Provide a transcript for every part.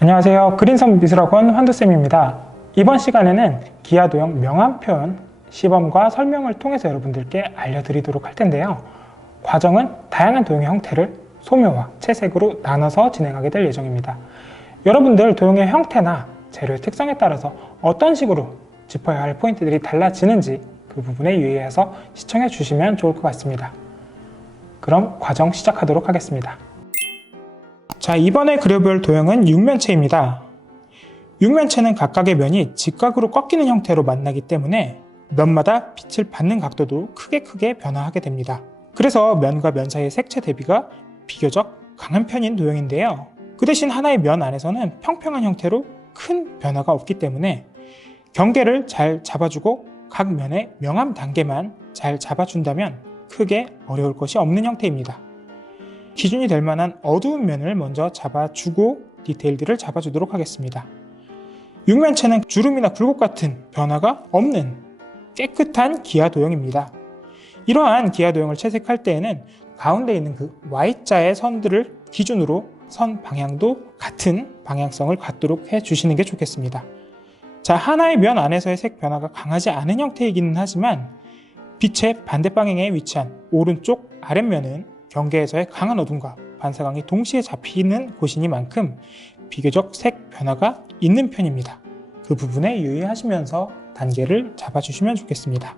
안녕하세요. 그린선 미술학원 환두쌤입니다. 이번 시간에는 기하 도형 명암 표현 시범과 설명을 통해서 여러분들께 알려드리도록 할 텐데요. 과정은 다양한 도형의 형태를 소묘와 채색으로 나눠서 진행하게 될 예정입니다. 여러분들 도형의 형태나 재료의 특성에 따라서 어떤 식으로 짚어야 할 포인트들이 달라지는지 그 부분에 유의해서 시청해 주시면 좋을 것 같습니다. 그럼 과정 시작하도록 하겠습니다. 자, 이번에 그려볼 도형은 육면체입니다. 육면체는 각각의 면이 직각으로 꺾이는 형태로 만나기 때문에 면마다 빛을 받는 각도도 크게 변화하게 됩니다. 그래서 면과 면 사이의 색채 대비가 비교적 강한 편인 도형인데요. 그 대신 하나의 면 안에서는 평평한 형태로 큰 변화가 없기 때문에 경계를 잘 잡아주고 각 면의 명암 단계만 잘 잡아준다면 크게 어려울 것이 없는 형태입니다. 기준이 될 만한 어두운 면을 먼저 잡아주고 디테일들을 잡아주도록 하겠습니다. 육면체는 주름이나 굴곡 같은 변화가 없는 깨끗한 기하 도형입니다. 이러한 기하 도형을 채색할 때에는 가운데 있는 그 Y자의 선들을 기준으로 선 방향도 같은 방향성을 갖도록 해주시는 게 좋겠습니다. 자, 하나의 면 안에서의 색 변화가 강하지 않은 형태이기는 하지만 빛의 반대 방향에 위치한 오른쪽 아랫면은 경계에서의 강한 어둠과 반사광이 동시에 잡히는 곳이니만큼 비교적 색 변화가 있는 편입니다. 그 부분에 유의하시면서 단계를 잡아주시면 좋겠습니다.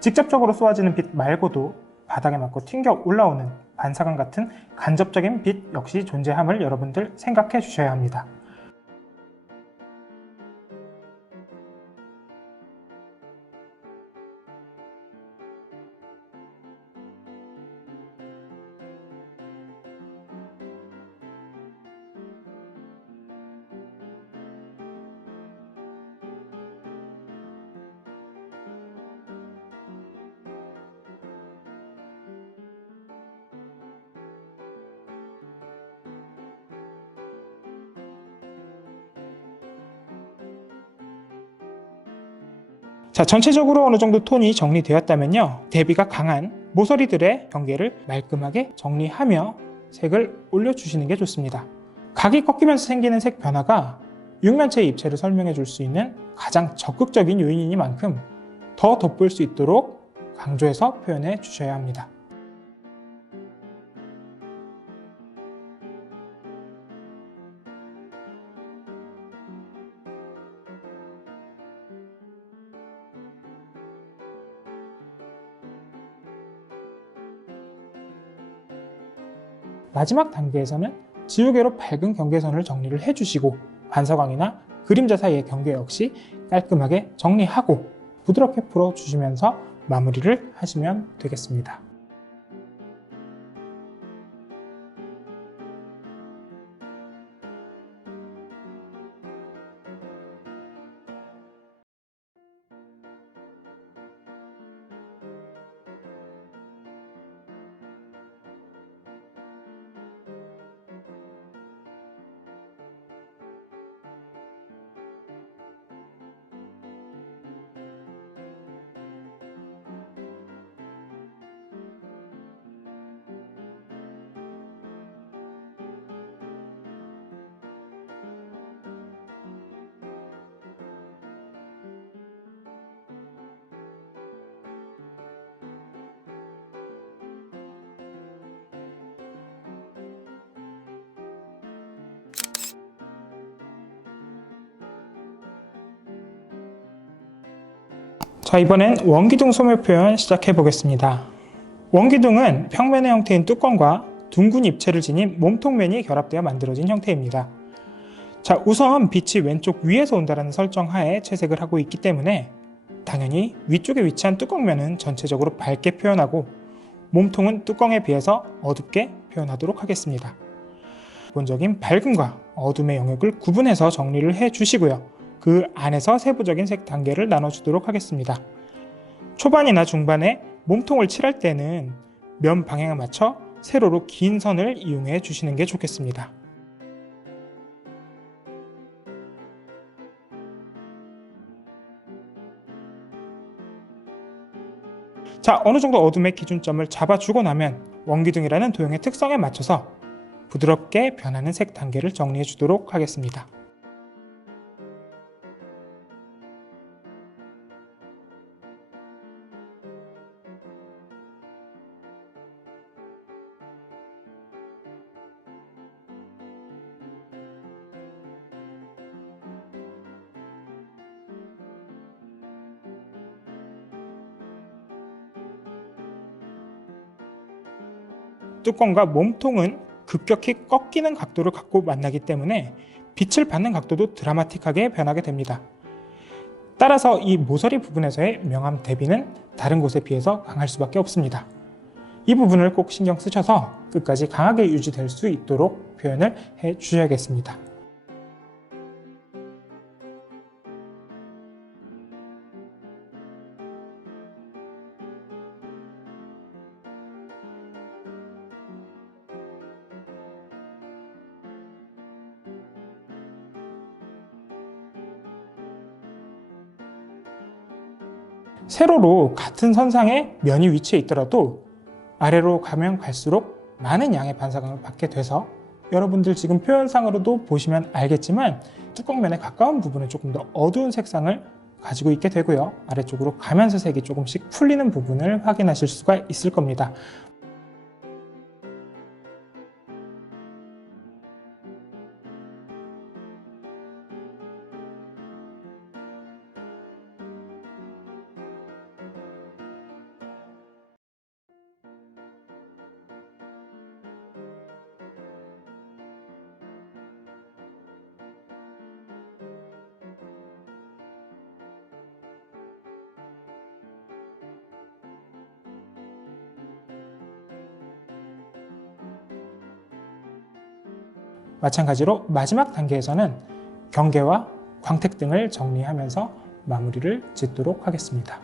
직접적으로 쏘아지는 빛 말고도 바닥에 맞고 튕겨 올라오는 반사광 같은 간접적인 빛 역시 존재함을 여러분들 생각해 주셔야 합니다. 자, 전체적으로 어느 정도 톤이 정리되었다면요, 대비가 강한 모서리들의 경계를 말끔하게 정리하며 색을 올려주시는 게 좋습니다. 각이 꺾이면서 생기는 색 변화가 육면체의 입체를 설명해 줄 수 있는 가장 적극적인 요인이니만큼 더 돋보일 수 있도록 강조해서 표현해 주셔야 합니다. 마지막 단계에서는 지우개로 밝은 경계선을 정리를 해주시고 반사광이나 그림자 사이의 경계 역시 깔끔하게 정리하고 부드럽게 풀어주시면서 마무리를 하시면 되겠습니다. 자, 이번엔 원기둥 소묘 표현 시작해 보겠습니다. 원기둥은 평면의 형태인 뚜껑과 둥근 입체를 지닌 몸통면이 결합되어 만들어진 형태입니다. 자, 우선 빛이 왼쪽 위에서 온다는 설정 하에 채색을 하고 있기 때문에 당연히 위쪽에 위치한 뚜껑면은 전체적으로 밝게 표현하고 몸통은 뚜껑에 비해서 어둡게 표현하도록 하겠습니다. 기본적인 밝음과 어둠의 영역을 구분해서 정리를 해 주시고요. 그 안에서 세부적인 색 단계를 나눠주도록 하겠습니다. 초반이나 중반에 몸통을 칠할 때는 면 방향에 맞춰 세로로 긴 선을 이용해 주시는 게 좋겠습니다. 자, 어느 정도 어둠의 기준점을 잡아주고 나면 원기둥이라는 도형의 특성에 맞춰서 부드럽게 변하는 색 단계를 정리해 주도록 하겠습니다. 뚜껑과 몸통은 급격히 꺾이는 각도를 갖고 만나기 때문에 빛을 받는 각도도 드라마틱하게 변하게 됩니다. 따라서 이 모서리 부분에서의 명암 대비는 다른 곳에 비해서 강할 수밖에 없습니다. 이 부분을 꼭 신경 쓰셔서 끝까지 강하게 유지될 수 있도록 표현을 해 주셔야겠습니다. 세로로 같은 선상에 면이 위치해 있더라도 아래로 가면 갈수록 많은 양의 반사광을 받게 돼서 여러분들 지금 표현상으로도 보시면 알겠지만 뚜껑면에 가까운 부분은 조금 더 어두운 색상을 가지고 있게 되고요. 아래쪽으로 가면서 색이 조금씩 풀리는 부분을 확인하실 수가 있을 겁니다. 마찬가지로 마지막 단계에서는 경계와 광택 등을 정리하면서 마무리를 짓도록 하겠습니다.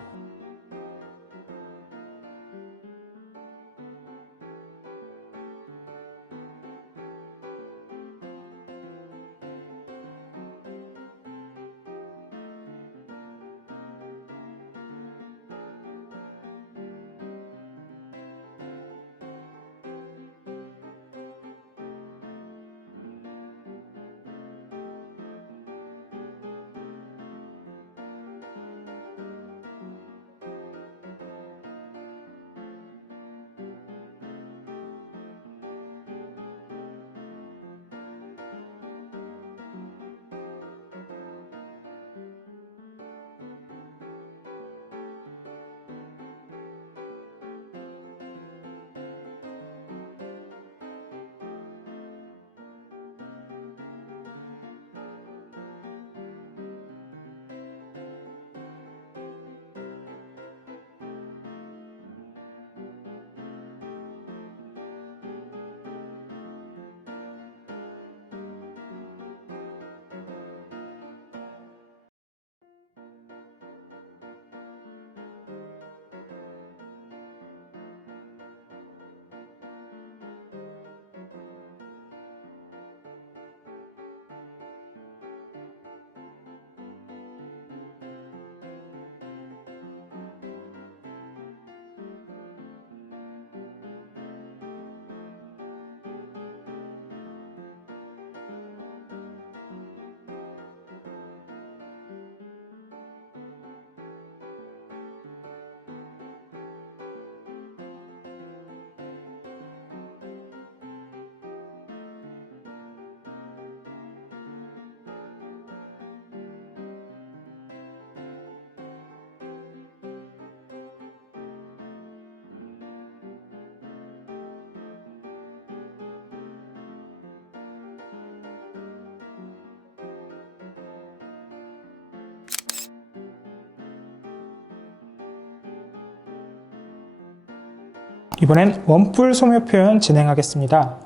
이번엔 원뿔 소묘 표현 진행하겠습니다.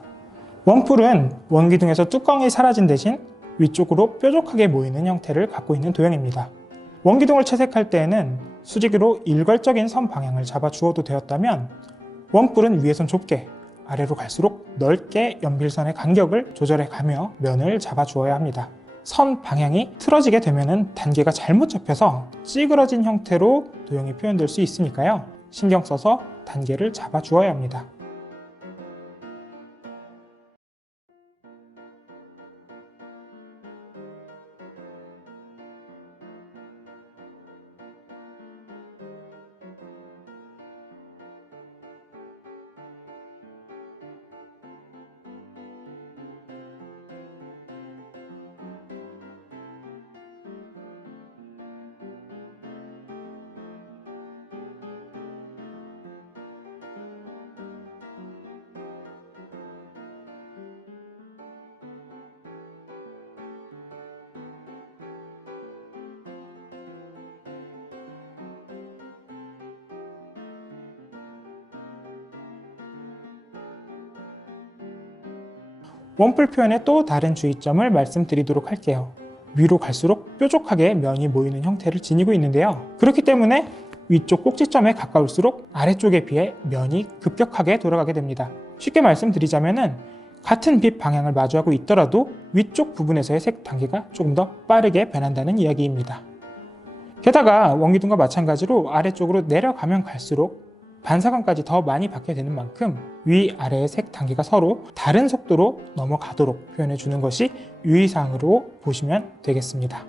원뿔은 원기둥에서 뚜껑이 사라진 대신 위쪽으로 뾰족하게 모이는 형태를 갖고 있는 도형입니다. 원기둥을 채색할 때에는 수직으로 일괄적인 선 방향을 잡아 주어도 되었다면 원뿔은 위에선 좁게 아래로 갈수록 넓게 연필선의 간격을 조절해 가며 면을 잡아 주어야 합니다. 선 방향이 틀어지게 되면 단계가 잘못 잡혀서 찌그러진 형태로 도형이 표현될 수 있으니까요. 신경 써서 단계를 잡아 주어야 합니다. 원뿔 표현의 또 다른 주의점을 말씀드리도록 할게요. 위로 갈수록 뾰족하게 면이 모이는 형태를 지니고 있는데요. 그렇기 때문에 위쪽 꼭지점에 가까울수록 아래쪽에 비해 면이 급격하게 돌아가게 됩니다. 쉽게 말씀드리자면은 같은 빛 방향을 마주하고 있더라도 위쪽 부분에서의 색 단계가 조금 더 빠르게 변한다는 이야기입니다. 게다가 원기둥과 마찬가지로 아래쪽으로 내려가면 갈수록 반사광까지 더 많이 받게 되는 만큼 위아래의 색 단계가 서로 다른 속도로 넘어가도록 표현해 주는 것이 유의사항으로 보시면 되겠습니다.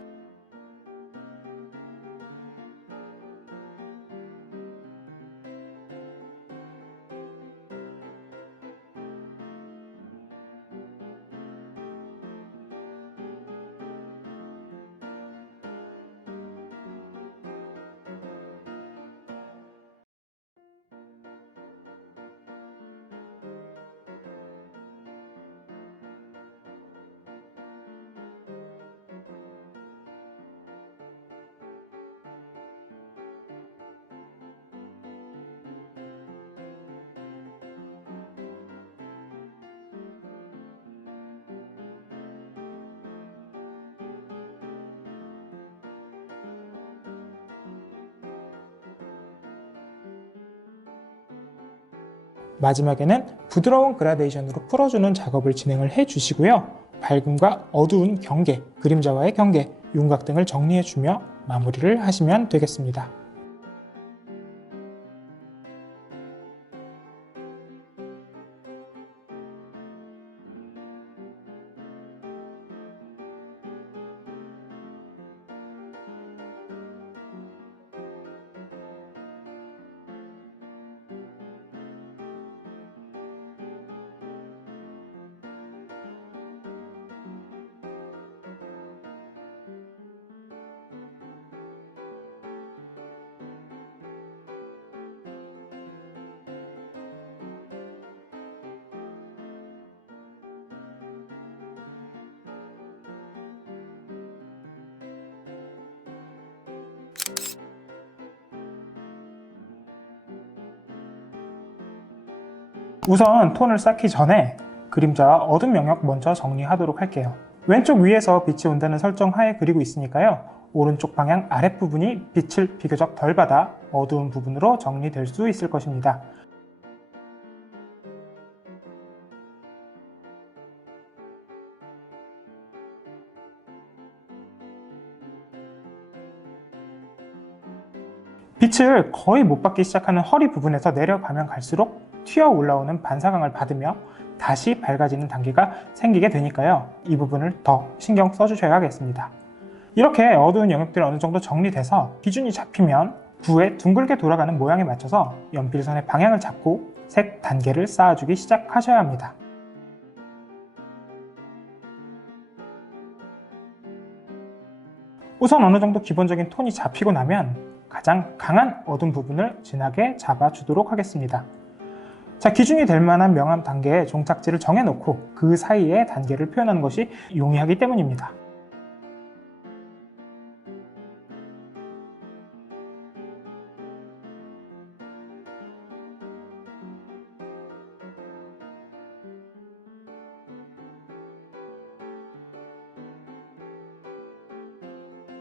마지막에는 부드러운 그라데이션으로 풀어주는 작업을 진행을 해주시고요. 밝음과 어두운 경계, 그림자와의 경계, 윤곽 등을 정리해주며 마무리를 하시면 되겠습니다. 우선 톤을 쌓기 전에 그림자와 어둠 영역 먼저 정리하도록 할게요. 왼쪽 위에서 빛이 온다는 설정 하에 그리고 있으니까요. 오른쪽 방향 아랫부분이 빛을 비교적 덜 받아 어두운 부분으로 정리될 수 있을 것입니다. 빛을 거의 못 받기 시작하는 허리 부분에서 내려가면 갈수록 튀어 올라오는 반사광을 받으며 다시 밝아지는 단계가 생기게 되니까요. 이 부분을 더 신경 써주셔야겠습니다. 이렇게 어두운 영역들이 어느 정도 정리돼서 기준이 잡히면 구에 둥글게 돌아가는 모양에 맞춰서 연필선의 방향을 잡고 색 단계를 쌓아주기 시작하셔야 합니다. 우선 어느 정도 기본적인 톤이 잡히고 나면 가장 강한 어두운 부분을 진하게 잡아주도록 하겠습니다. 자, 기준이 될 만한 명암 단계의 종착지를 정해놓고 그 사이에 단계를 표현하는 것이 용이하기 때문입니다.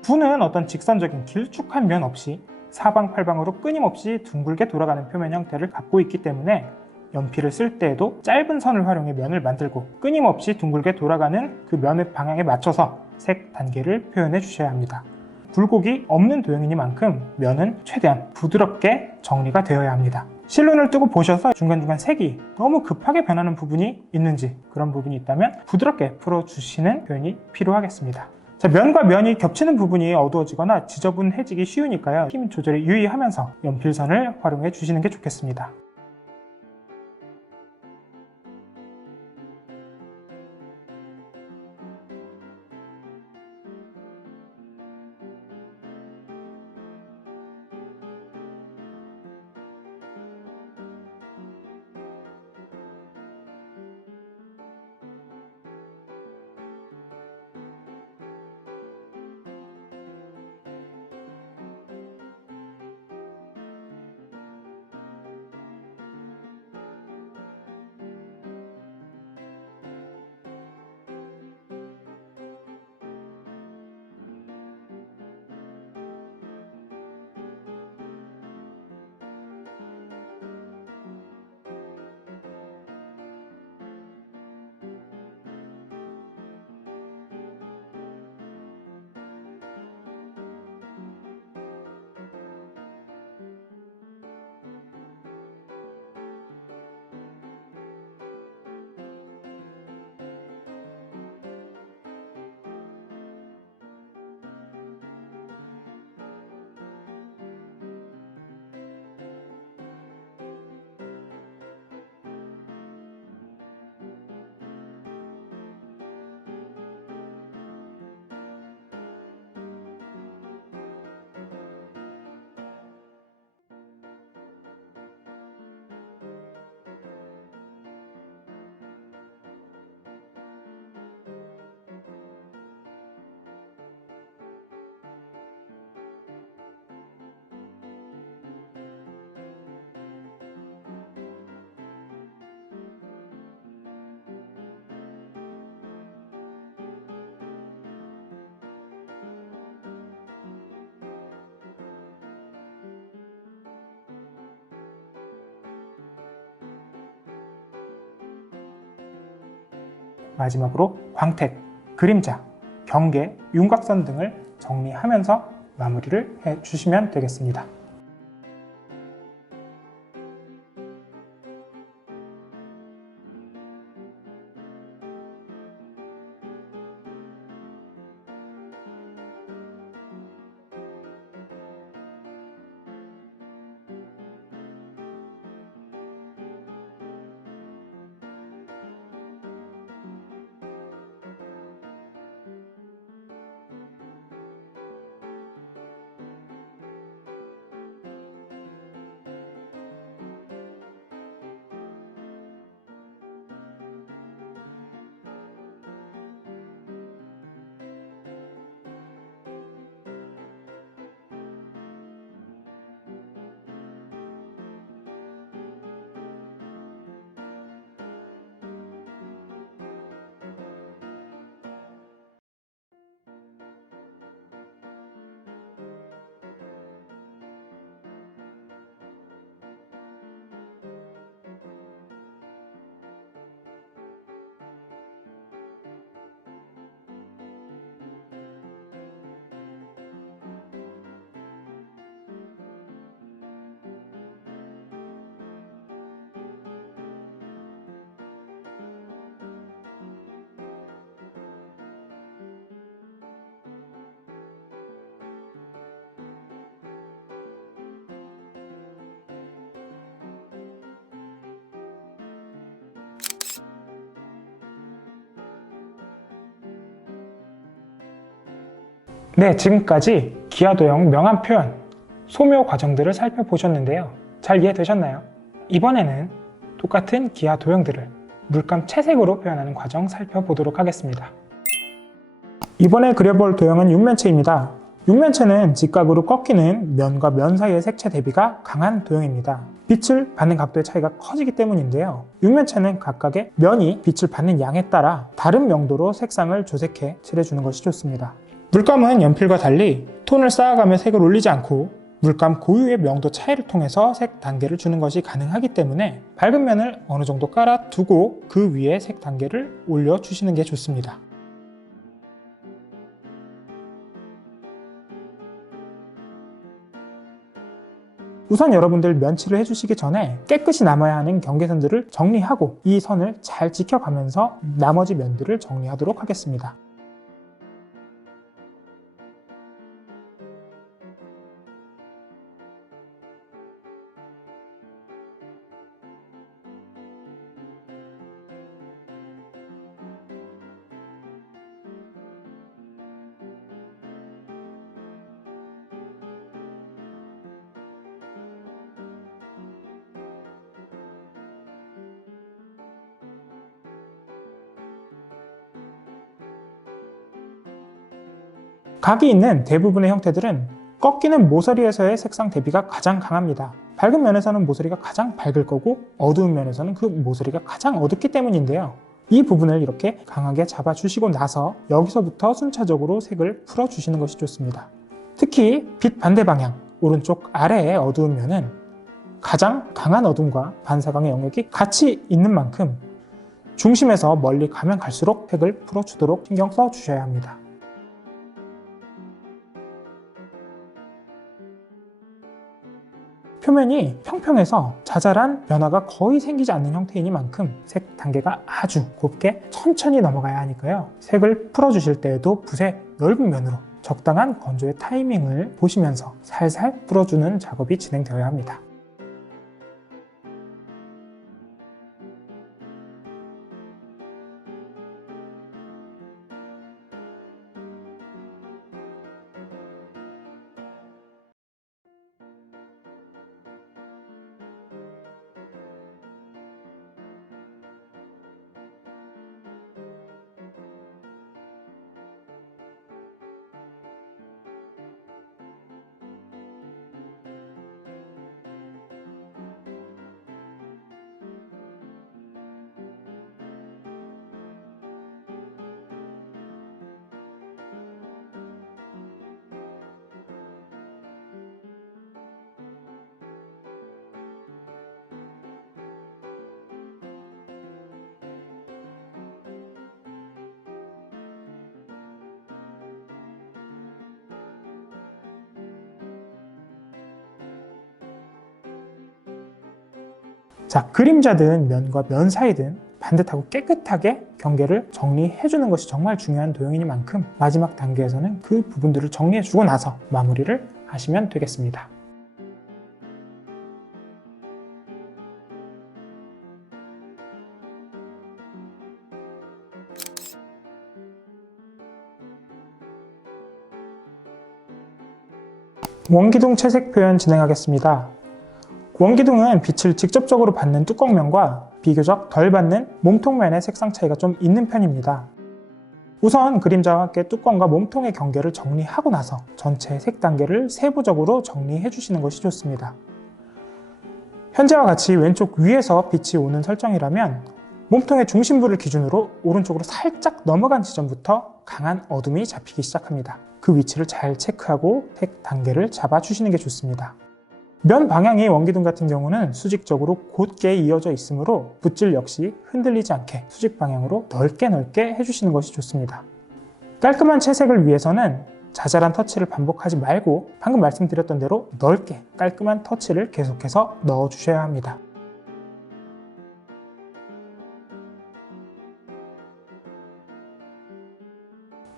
구는 어떤 직선적인 길쭉한 면 없이 사방팔방으로 끊임없이 둥글게 돌아가는 표면 형태를 갖고 있기 때문에 연필을 쓸 때에도 짧은 선을 활용해 면을 만들고 끊임없이 둥글게 돌아가는 그 면의 방향에 맞춰서 색 단계를 표현해 주셔야 합니다. 굴곡이 없는 도형이니만큼 면은 최대한 부드럽게 정리가 되어야 합니다. 실눈을 뜨고 보셔서 중간중간 색이 너무 급하게 변하는 부분이 있는지, 그런 부분이 있다면 부드럽게 풀어주시는 표현이 필요하겠습니다. 자, 면과 면이 겹치는 부분이 어두워지거나 지저분해지기 쉬우니까요. 힘 조절에 유의하면서 연필선을 활용해 주시는 게 좋겠습니다. 마지막으로 광택, 그림자, 경계, 윤곽선 등을 정리하면서 마무리를 해주시면 되겠습니다. 네, 지금까지 기하도형 명암 표현, 소묘 과정들을 살펴보셨는데요. 잘 이해되셨나요? 이번에는 똑같은 기하도형들을 물감 채색으로 표현하는 과정 살펴보도록 하겠습니다. 이번에 그려볼 도형은 육면체입니다. 육면체는 직각으로 꺾이는 면과 면 사이의 색채 대비가 강한 도형입니다. 빛을 받는 각도의 차이가 커지기 때문인데요. 육면체는 각각의 면이 빛을 받는 양에 따라 다른 명도로 색상을 조색해 칠해주는 것이 좋습니다. 물감은 연필과 달리 톤을 쌓아가며 색을 올리지 않고 물감 고유의 명도 차이를 통해서 색 단계를 주는 것이 가능하기 때문에 밝은 면을 어느 정도 깔아두고 그 위에 색 단계를 올려주시는 게 좋습니다. 우선 여러분들 면칠을 해주시기 전에 깨끗이 남아야 하는 경계선들을 정리하고 이 선을 잘 지켜가면서 나머지 면들을 정리하도록 하겠습니다. 각이 있는 대부분의 형태들은 꺾이는 모서리에서의 색상 대비가 가장 강합니다. 밝은 면에서는 모서리가 가장 밝을 거고 어두운 면에서는 그 모서리가 가장 어둡기 때문인데요. 이 부분을 이렇게 강하게 잡아주시고 나서 여기서부터 순차적으로 색을 풀어주시는 것이 좋습니다. 특히 빛 반대 방향, 오른쪽 아래의 어두운 면은 가장 강한 어둠과 반사광의 영역이 같이 있는 만큼 중심에서 멀리 가면 갈수록 색을 풀어주도록 신경 써주셔야 합니다. 표면이 평평해서 자잘한 변화가 거의 생기지 않는 형태이니만큼 색 단계가 아주 곱게 천천히 넘어가야 하니까요. 색을 풀어주실 때에도 붓의 넓은 면으로 적당한 건조의 타이밍을 보시면서 살살 풀어주는 작업이 진행되어야 합니다. 자, 그림자든 면과 면 사이든 반듯하고 깨끗하게 경계를 정리해주는 것이 정말 중요한 도형이니만큼 마지막 단계에서는 그 부분들을 정리해주고 나서 마무리를 하시면 되겠습니다. 원기둥 채색 표현 진행하겠습니다. 원기둥은 빛을 직접적으로 받는 뚜껑면과 비교적 덜 받는 몸통면의 색상 차이가 좀 있는 편입니다. 우선 그림자와 함께 뚜껑과 몸통의 경계를 정리하고 나서 전체 색 단계를 세부적으로 정리해 주시는 것이 좋습니다. 현재와 같이 왼쪽 위에서 빛이 오는 설정이라면 몸통의 중심부를 기준으로 오른쪽으로 살짝 넘어간 지점부터 강한 어둠이 잡히기 시작합니다. 그 위치를 잘 체크하고 색 단계를 잡아주시는 게 좋습니다. 면 방향이 원기둥 같은 경우는 수직적으로 곧게 이어져 있으므로 붓질 역시 흔들리지 않게 수직 방향으로 넓게 해주시는 것이 좋습니다. 깔끔한 채색을 위해서는 자잘한 터치를 반복하지 말고 방금 말씀드렸던 대로 넓게 깔끔한 터치를 계속해서 넣어주셔야 합니다.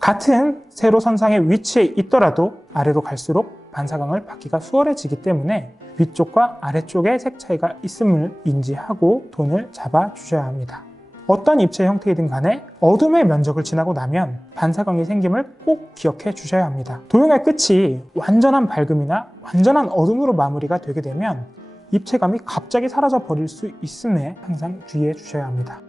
같은 세로 선상의 위치에 있더라도 아래로 갈수록 반사광을 받기가 수월해지기 때문에 위쪽과 아래쪽의 색 차이가 있음을 인지하고 톤을 잡아 주셔야 합니다. 어떤 입체 형태이든 간에 어둠의 면적을 지나고 나면 반사광이 생김을 꼭 기억해 주셔야 합니다. 도형의 끝이 완전한 밝음이나 완전한 어둠으로 마무리가 되게 되면 입체감이 갑자기 사라져 버릴 수 있음에 항상 주의해 주셔야 합니다.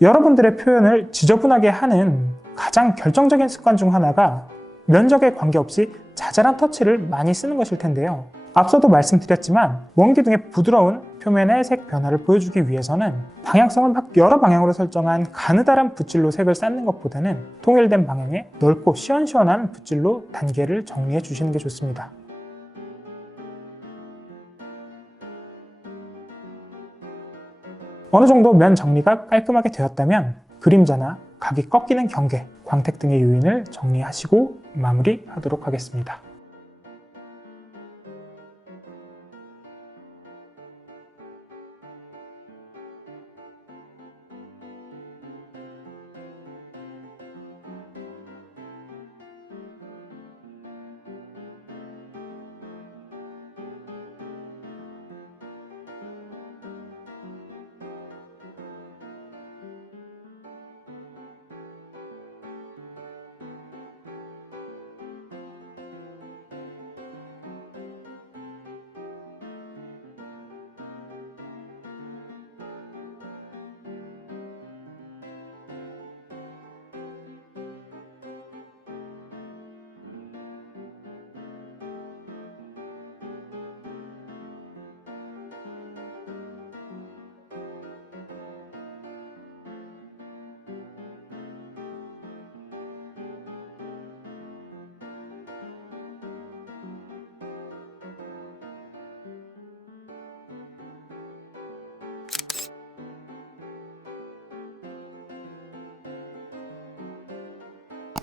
여러분들의 표현을 지저분하게 하는 가장 결정적인 습관 중 하나가 면적에 관계없이 자잘한 터치를 많이 쓰는 것일 텐데요. 앞서도 말씀드렸지만 원기둥의 부드러운 표면의 색 변화를 보여주기 위해서는 방향성을 막 여러 방향으로 설정한 가느다란 붓질로 색을 쌓는 것보다는 통일된 방향의 넓고 시원시원한 붓질로 단계를 정리해 주시는 게 좋습니다. 어느 정도 면 정리가 깔끔하게 되었다면 그림자나 각이 꺾이는 경계, 광택 등의 요인을 정리하시고 마무리하도록 하겠습니다.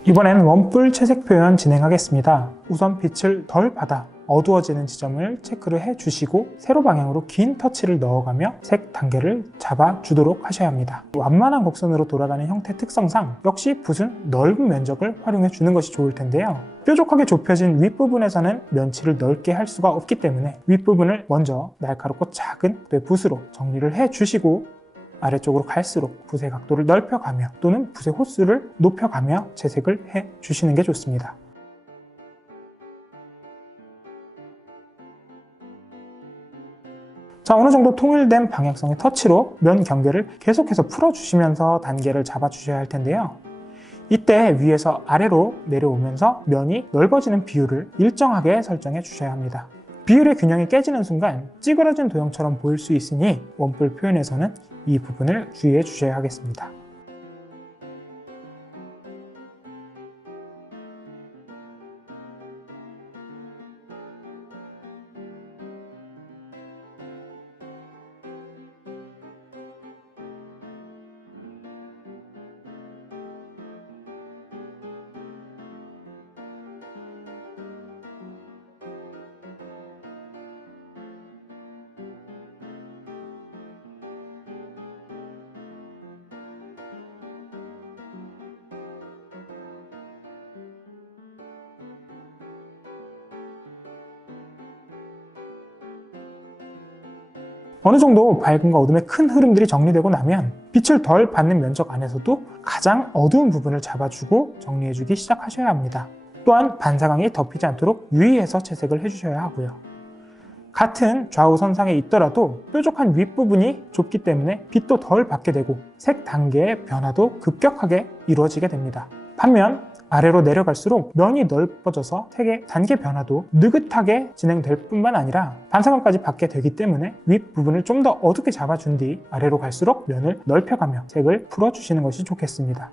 이번엔 원뿔 채색 표현 진행하겠습니다. 우선 빛을 덜 받아 어두워지는 지점을 체크를 해주시고 세로 방향으로 긴 터치를 넣어가며 색 단계를 잡아주도록 하셔야 합니다. 완만한 곡선으로 돌아가는 형태 특성상 역시 붓은 넓은 면적을 활용해 주는 것이 좋을 텐데요. 뾰족하게 좁혀진 윗부분에서는 면치를 넓게 할 수가 없기 때문에 윗부분을 먼저 날카롭고 작은 붓으로 정리를 해주시고 아래쪽으로 갈수록 붓의 각도를 넓혀가며 또는 붓의 호수를 높여가며 채색을 해주시는 게 좋습니다. 자, 어느 정도 통일된 방향성의 터치로 면 경계를 계속해서 풀어주시면서 단계를 잡아주셔야 할 텐데요. 이때 위에서 아래로 내려오면서 면이 넓어지는 비율을 일정하게 설정해 주셔야 합니다. 비율의 균형이 깨지는 순간 찌그러진 도형처럼 보일 수 있으니 원뿔 표현에서는 이 부분을 주의해 주셔야 하겠습니다. 어느 정도 밝음과 어둠의 큰 흐름들이 정리되고 나면 빛을 덜 받는 면적 안에서도 가장 어두운 부분을 잡아주고 정리해주기 시작하셔야 합니다. 또한 반사광이 덮이지 않도록 유의해서 채색을 해주셔야 하고요. 같은 좌우 선상에 있더라도 뾰족한 윗부분이 좁기 때문에 빛도 덜 받게 되고 색 단계의 변화도 급격하게 이루어지게 됩니다. 반면 아래로 내려갈수록 면이 넓어져서 색의 단계 변화도 느긋하게 진행될 뿐만 아니라 반사광까지 받게 되기 때문에 윗부분을 좀 더 어둡게 잡아준 뒤 아래로 갈수록 면을 넓혀가며 색을 풀어주시는 것이 좋겠습니다.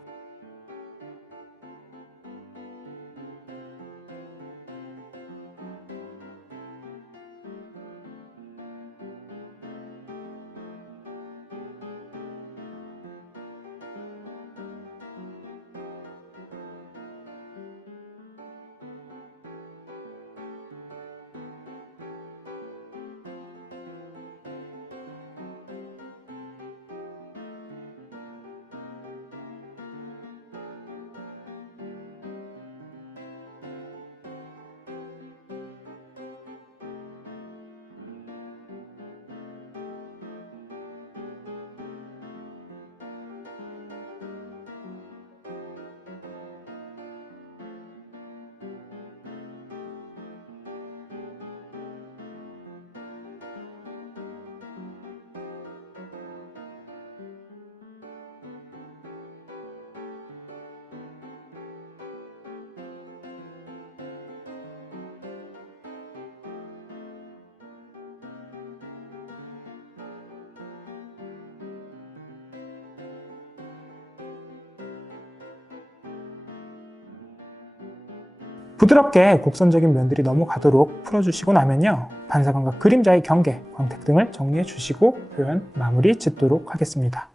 부드럽게 곡선적인 면들이 넘어가도록 풀어주시고 나면요, 반사광과 그림자의 경계, 광택 등을 정리해 주시고 표현 마무리 짓도록 하겠습니다.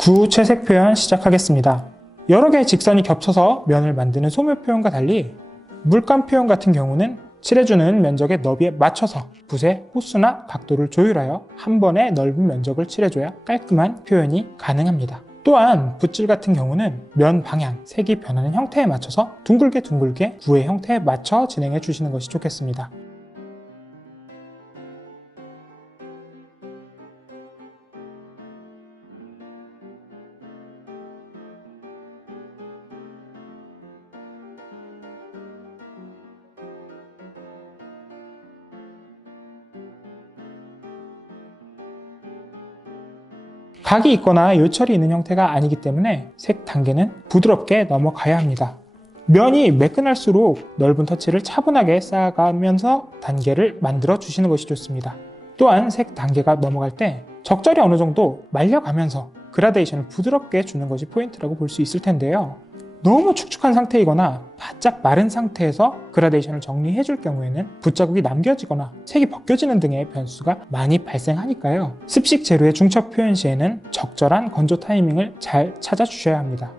구채색 표현 시작하겠습니다. 여러 개의 직선이 겹쳐서 면을 만드는 소묘 표현과 달리 물감 표현 같은 경우는 칠해주는 면적의 너비에 맞춰서 붓의 호수나 각도를 조율하여 한 번에 넓은 면적을 칠해줘야 깔끔한 표현이 가능합니다. 또한 붓질 같은 경우는 면 방향, 색이 변하는 형태에 맞춰서 둥글게 구의 형태에 맞춰 진행해 주시는 것이 좋겠습니다. 각이 있거나 요철이 있는 형태가 아니기 때문에 색 단계는 부드럽게 넘어가야 합니다. 면이 매끈할수록 넓은 터치를 차분하게 쌓아가면서 단계를 만들어 주시는 것이 좋습니다. 또한 색 단계가 넘어갈 때 적절히 어느 정도 말려가면서 그라데이션을 부드럽게 주는 것이 포인트라고 볼 수 있을 텐데요. 너무 축축한 상태이거나 바짝 마른 상태에서 그라데이션을 정리해 줄 경우에는 붓자국이 남겨지거나 색이 벗겨지는 등의 변수가 많이 발생하니까요. 습식 재료의 중첩 표현 시에는 적절한 건조 타이밍을 잘 찾아주셔야 합니다.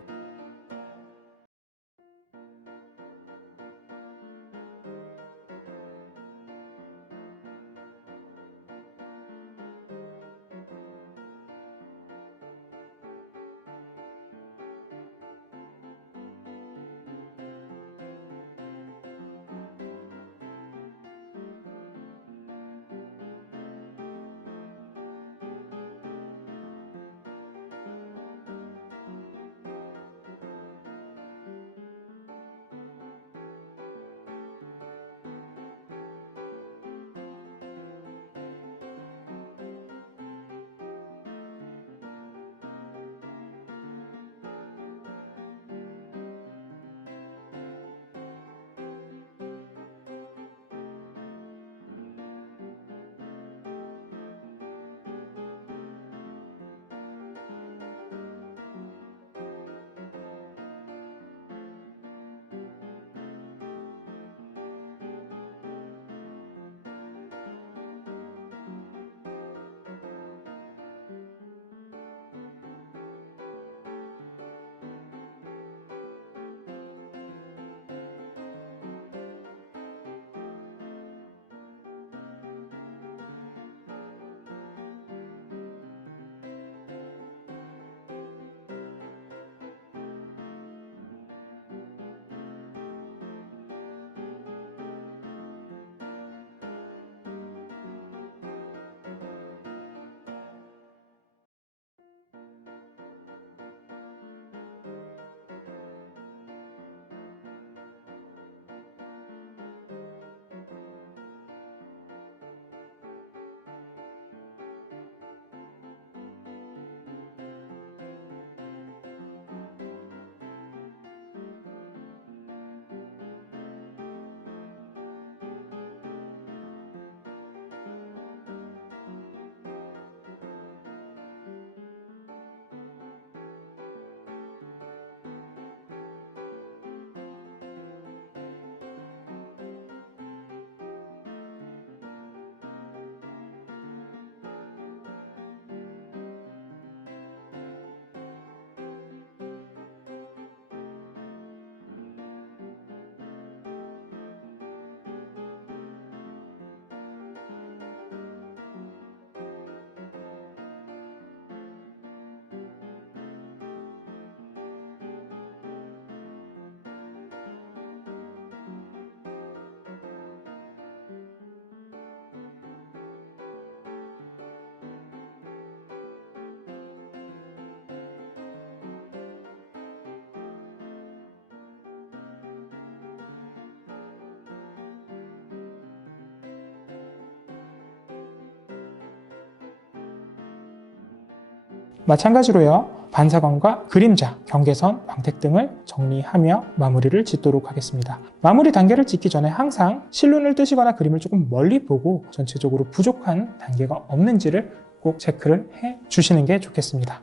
마찬가지로요. 반사광과 그림자, 경계선, 광택 등을 정리하며 마무리를 짓도록 하겠습니다. 마무리 단계를 짓기 전에 항상 실눈을 뜨시거나 그림을 조금 멀리 보고 전체적으로 부족한 단계가 없는지를 꼭 체크를 해 주시는 게 좋겠습니다.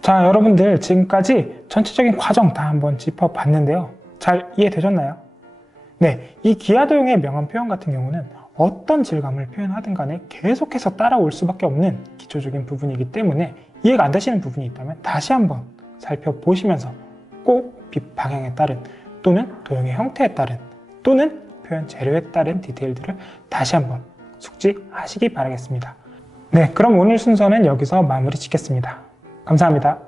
자, 여러분들 지금까지 전체적인 과정 다 한번 짚어봤는데요. 잘 이해되셨나요? 네, 이 기하도형의 명암 표현 같은 경우는 어떤 질감을 표현하든 간에 계속해서 따라올 수밖에 없는 기초적인 부분이기 때문에 이해가 안 되시는 부분이 있다면 다시 한번 살펴보시면서 꼭 빛 방향에 따른 또는 도형의 형태에 따른 또는 표현 재료에 따른 디테일들을 다시 한번 숙지하시기 바라겠습니다. 네, 그럼 오늘 순서는 여기서 마무리 짓겠습니다. 감사합니다.